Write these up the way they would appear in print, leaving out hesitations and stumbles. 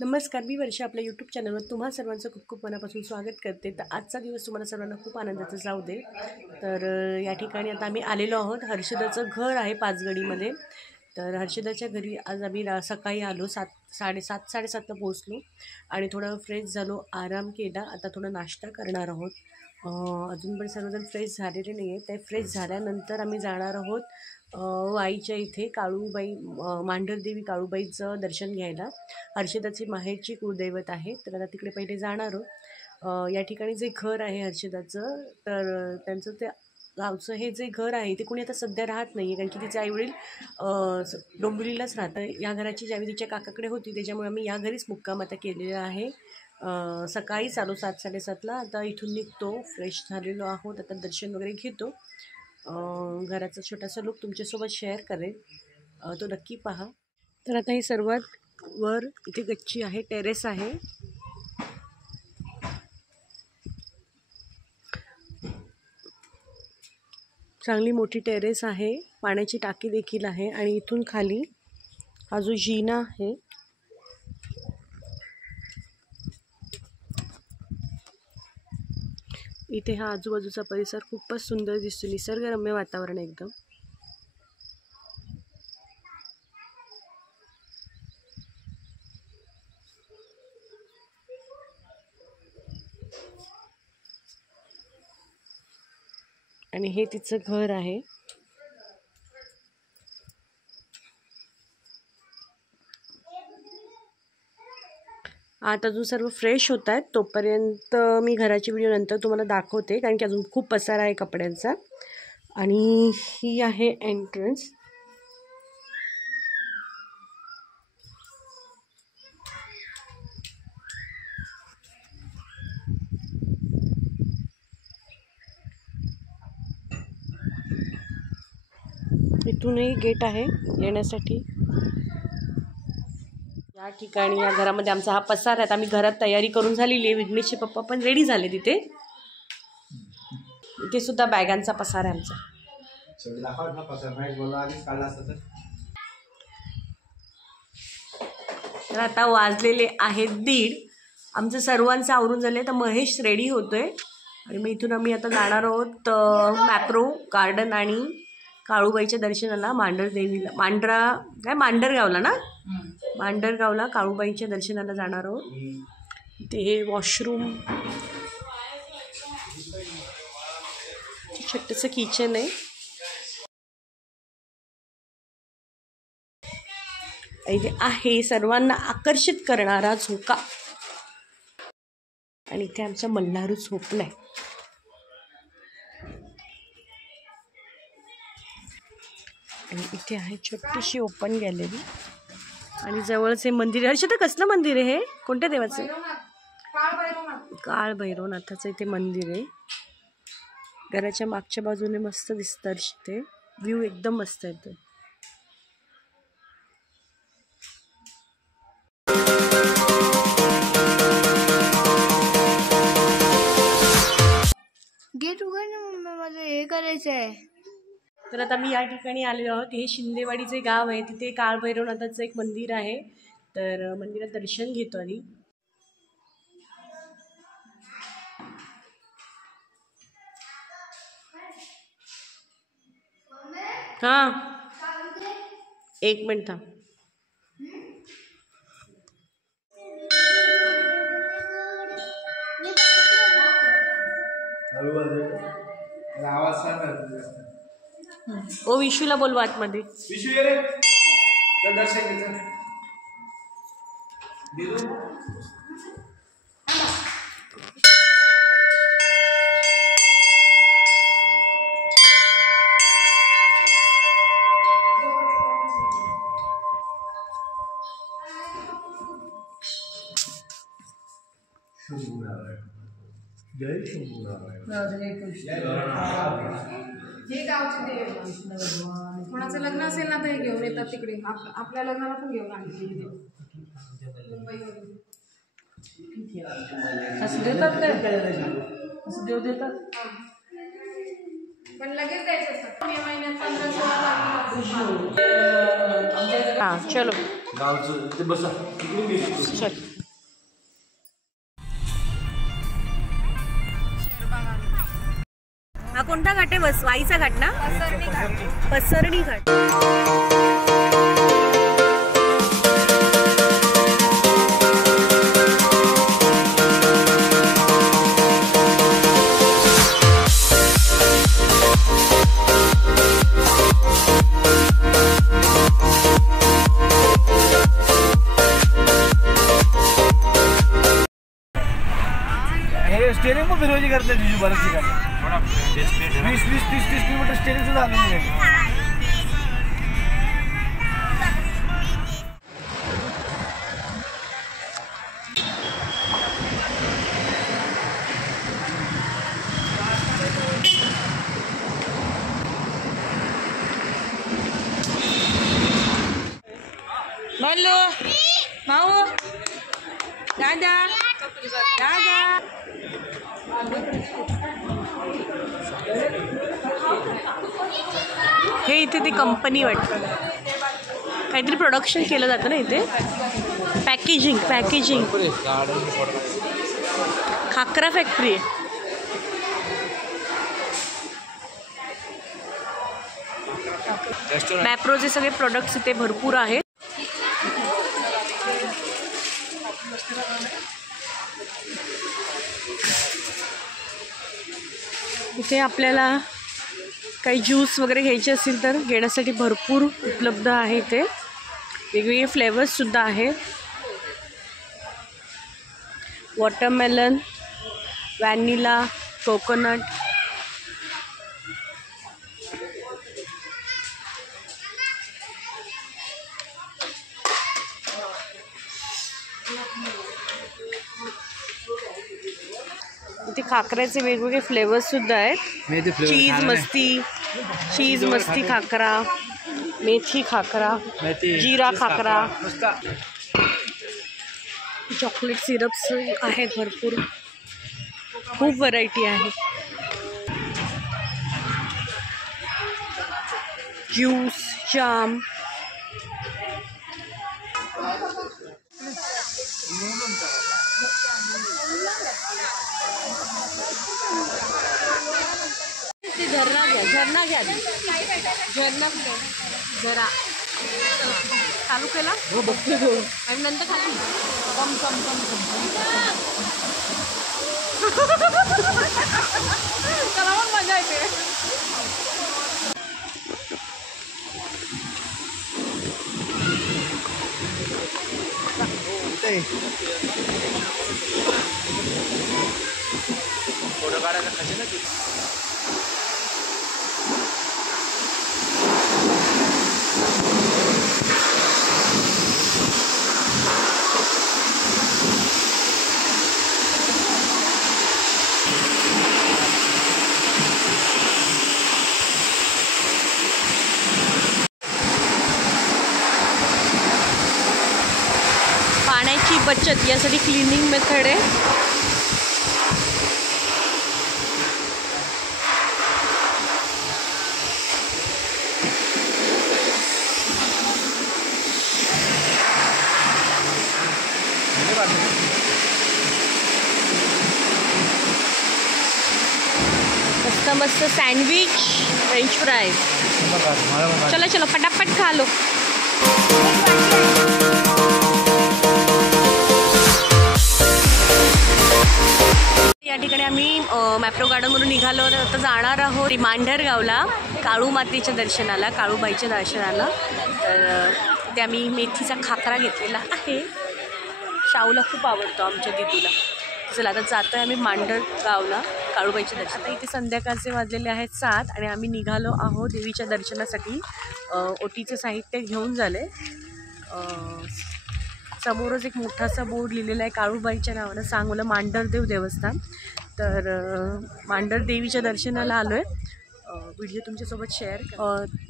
नमस्कार, मी वर्षा आपल्या यूट्यूब चॅनलवर तुम्हा सर्वांचं खूप खूप मनापासून स्वागत करते। तर आजचा दिवस तुम्हाला सर्वांना खूप आनंदाचा जाऊ दे। तर या ठिकाणी आता आम्ही आलेलो आहोत। हर्षदाचं घर आहे पाचगणीमध्ये। तर हर्षदाच्या घरी आज आम्ही सकाळी आलो, 7:30-7:30ला पोहोचलो आणि थोडं फ्रेश झालो, आराम केला। आता थोडा नाश्ता करणार आहोत। अजून पण सर्वजण फ्रेश झालेले नाही आहे। ते फ्रेश झाल्यानंतर आम्ही जाणार आहोत आईच्या इथे काळूबाई, मांढरदेवी काळूबाईचं दर्शन घ्यायला। हर्षदाची माहेरची कुलदैवत आहे, तर आता तिकडे पहिले जाणार आहोत। या ठिकाणी जे घर आहे हर्षदाचं, तर त्यांचं ते गावचं हे जे घर आहे ते कोणी आता सध्या राहत नाही आहे, कारण की तिचे आईवडील डोंबिवलीलाच राहतं। या घराची ज्यावेळी तिच्या काकाकडे होती, त्याच्यामुळे आम्ही या घरीच मुक्काम आता केलेला आहे। सकाळी चालू 7-7:30ला आता इथून निघतो, फ्रेश झालेलो आहोत। आता दर्शन वगैरे घेतो। घराचा छोटासा लुक तुमच्यासोबत शेअर करेन, तो नक्की पहा। तर आता ही सर्वात वर इथे गच्ची आहे, टेरेस आहे। चांगली मोठी टेरेस आहे, पाण्याची टाकी देखील आहे आणि इथून खाली हा जो जिना आहे इथे हा आजूबाजूचा परिसर खूपच सुंदर दिसतो, निसर्गरम्य वातावरण एकदम। आणि हे तिचं घर आहे। आता अजून सर्व फ्रेश होत आहेत, तोपर्यंत मी घराची व्हिडिओ नंतर तुम्हाला दाखवते, कारण की अजून खूप पसारा आहे कपड्यांचा। आणि ही आहे एंट्रन्स। इथूनही गेट आहे येण्यासाठी। या ठिकाणी या घरामध्ये आमचा हा पसारा आहे। आम्ही घरात तयारी करून झालेली आहे, विघ्नेशचे पप्पा पण रेडी झाले तिथे। इथे सुद्धा बॅगांचा पसारा आहे आमचा। तर आता वाजलेले आहेत 1:30, आमचं सर्वांचं आवरून झाले। तर महेश रेडी होतोय आणि मग इथून आम्ही आता जाणार आहोत मॅप्रो गार्डन आणि काळूबाईच्या दर्शनाला, मांढरदेवीला, मांढरगावला ना, मांढरगावला काळूबाईच्या दर्शनाला जाणार आहोत। ते वॉशरूम, छोटंसं किचन आहे। इथे आहे सर्वांना आकर्षित करणारा झोका आणि इथे आमचा मल्हारू झोपलाय। आणि इथे आहे छोटीशी ओपन गॅलरी आणि जवळचे मंदिर। हर्षदा कसलं मंदिर आहे हे? कोणत्या देवाचं? काळ भैरवनाथाचं इथे मंदिर आहे। घराच्या मागच्या बाजूने मस्त दिसतं ते व्ह्यू, एकदम मस्त येतो। गेट उघड ना मम्मी, मला हे करायचं आहे। तर आता मी या ठिकाणी आलेलो आहोत। हे शिंदेवाडीचे गाव आहे, तिथे काळ भैरवनाथाचं एक मंदिर आहे। तर मंदिरात दर्शन घेतो आधी। हां, 1 मिनिट थांब। ओ विशूला बोलवा आतमध्ये। विशू ये रे, चल दर्शन घे। जय शंभूराय। हे गावचे देव, कोणाचं लग्न असेल ना तर घेऊन येतात तिकडे। आपल्या लग्नाला पण घेऊन आणले मुंबईवरून। असं देतात काय? असं देव देतात पण लगेच द्यायचं असतं। मे महिन्यात 15-16 तारखेला। चलो गावचं ते बसा तिकडून घे. चल. हा कोणता घाट आहे? बस वाईचा घाट ना? पसरणी घाट. स्टेरिंग पण फिरवायची करते तुझी बऱ्याच ठिकाणी 20-30 किलोमीटर स्टेरिंग सुद्धा आलं नाही. बोलो माऊ दादा दादा. हे इथे ती कंपनी वाटतं, काहीतरी प्रोडक्शन केलं जातं ना इथे. पॅकेजिंग खाकरा फॅक्टरी आहे. मॅप्रोचे सगळे प्रोडक्ट्स इथे भरपूर आहेत. इथे आपल्याला काही ज्यूस वगैरे घ्यायचे असतील तर घेण्यासाठी भरपूर उपलब्ध आहे. इथे वेगवेगळे फ्लेवर्ससुद्धा आहेत. Watermelon, vanilla, coconut. इथे खाकऱ्याचे वेगवेगळे फ्लेवर्ससुद्धा आहेत. चीज मस्ती खाकरा, मेथी खाकरा, जीरा खाकरा, चॉकलेट सिरप्स आहेत भरपूर. खूप व्हरायटी आहे. ज्यूस, जाम. झरणा घ्या जरा चालू केला हो बघते आणि नंतर खाली कम चला मग मजा येते. फोटो काढायला खायचे ना. पाण्याची बचत यासाठी क्लिनिंग मेथड आहे. मस्त सँडविच, फ्रेंच फ्राईज. चलो चलो पटापट खा लो. या ठिकाणी आम्ही मॅप्रो गार्डनवरून निघालो. आता जाणार आहोत रिमांडर गावला काळू मातेच्या दर्शनाला, काळूबाईच्या दर्शनाला. तर ते आम्ही मेथीचा खाकरा घेतलेला आहे. शाहूला खूप आवडतो आमच्या दिदूला. चला आता जातो आहे आम्ही मांडर गावला काळूबाईच्या दर्शन. आता इथे संध्याकाळचे वाजलेले आहेत 7 आणि आम्ही निघालो आहोत देवीच्या दर्शनासाठी. ओटीचं साहित्य घेऊन झाले. समोरच एक मोठासा बोर्ड लिहिलेला आहे काळूबाईच्या नावानं, सांगोला मांडरदेव देवस्थान. तर मांडर देवीच्या दर्शनाला आलो आहे. व्हिडिओ तुमच्यासोबत शेअर.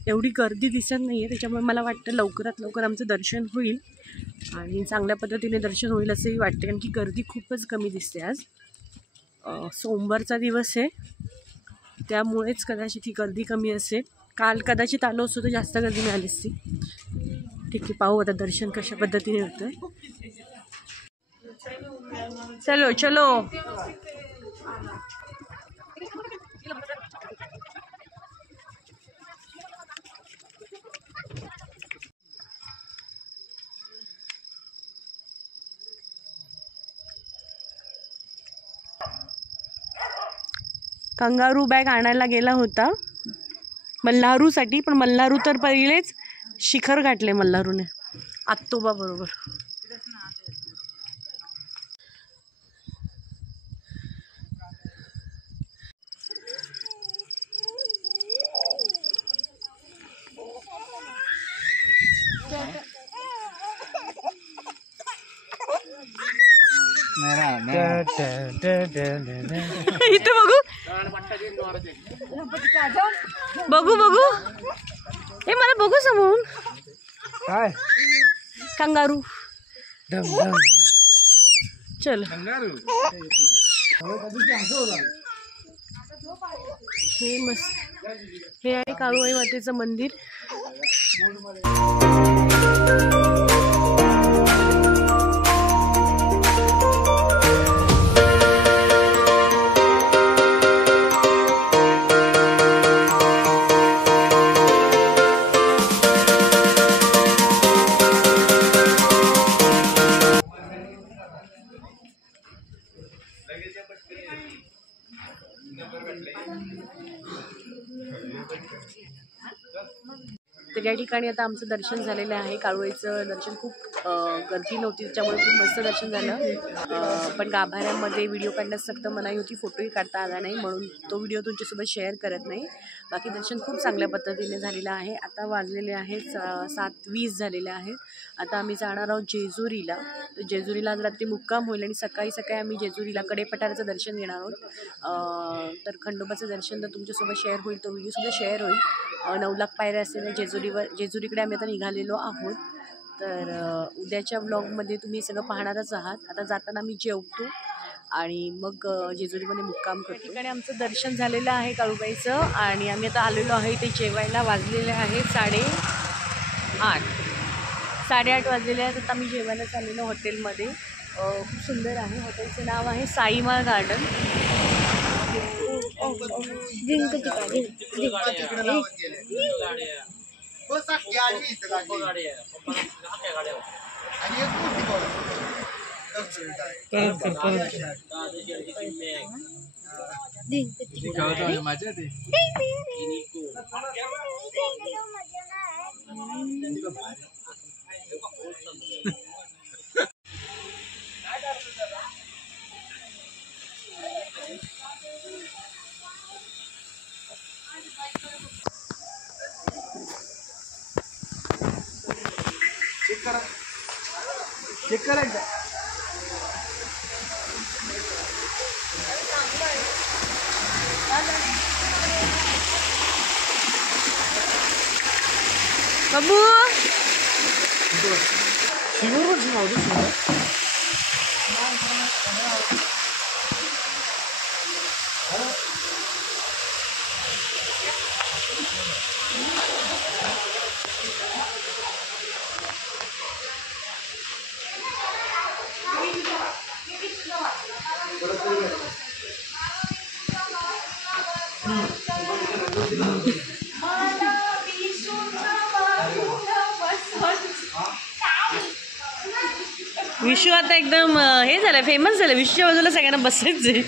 एवढी गर्दी दिसत नाही आहे, त्याच्यामुळे मला वाटतं लवकरात लवकर आमचं दर्शन होईल आणि चांगल्या पद्धतीने दर्शन होईल असंही वाटते, कारण की गर्दी खूपच कमी दिसते. आज सोमवारचा दिवस आहे त्यामुळेच कदाचित ही गर्दी कमी असेल. काल कदाचित आलो असतो तर जास्त गर्दी मिळाली असती. ठीक आहे, पाहू आता दर्शन कशा पद्धतीने होतंय. चलो चलो. कंगारू बॅग आणायला गेला होता मल्हारूसाठी, पण मल्हारू तर पहिलेच शिखर गाठले मल्हारूने आत्तोबा बरोबर. इथं बघू बघू बघू. हे मला बघू समोरून काय कंगारू. चल हे मस्त. हे आहे काळूबाई मातेचं मंदिर. तर या ठिकाणी आता आमचं दर्शन झालेलं आहे. काळूबाईचं दर्शन खूप गर्दी नव्हती त्याच्यामुळे खूप मस्त दर्शन झालं. पण गाभाऱ्यामध्ये व्हिडिओ काढण्यास सक्त मनाई होती, फोटोही काढता आला नाही, म्हणून तो व्हिडिओ तुमच्यासोबत शेअर करत नाही. बाकी दर्शन खूप चांगल्या पद्धतीने झालेलं आहे. आता वाजलेले आहेत 7:20 झालेले आहेत. आता आम्ही जाणार आहोत जेजुरीला. तर जेजुरीला आज रात्री मुक्काम होईल आणि सकाळी सकाळी आम्ही जेजुरीला कडेपठाराचं दर्शन घेणार आहोत. तर खंडोबाचं दर्शन तर तुमच्यासोबत शेअर होईल, तो व्हिडिओसुद्धा शेअर होईल. 9 लाख पायऱ्या असलेल्या जेजुरीकडे आम्ही आता निघालेलो आहोत. तर उद्याच्या व्लॉगमध्ये तुम्ही सगळं पाहणारच आहात. आता जाताना मी जेवतो आणि मग जेजुरीमध्ये मुक्काम करतो. ठिकाणी आमचं दर्शन झालेलं आहे काळूबाईचं आणि आम्ही आता आलेलो आहे ते जेवायला. वाजलेले आहेत 8:30 वाजलेले आहेत. आता आम्ही जेवायला चाललेलो हॉटेलमध्ये. खूप सुंदर आहे. हॉटेलचं नाव आहे साईमाळ गार्डन. चेक करा एकदा. बाबू विशू आता एकदम हे झालं, फेमस झालं. विशूच्या बाजूला सगळ्यांना बसायचं.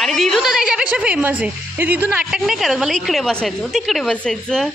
आणि दिदू तर त्याच्यापेक्षा फेमस आहे. हे दिदू नाटक नाही करत, मला इकडे बसायचं तिकडे बसायचं.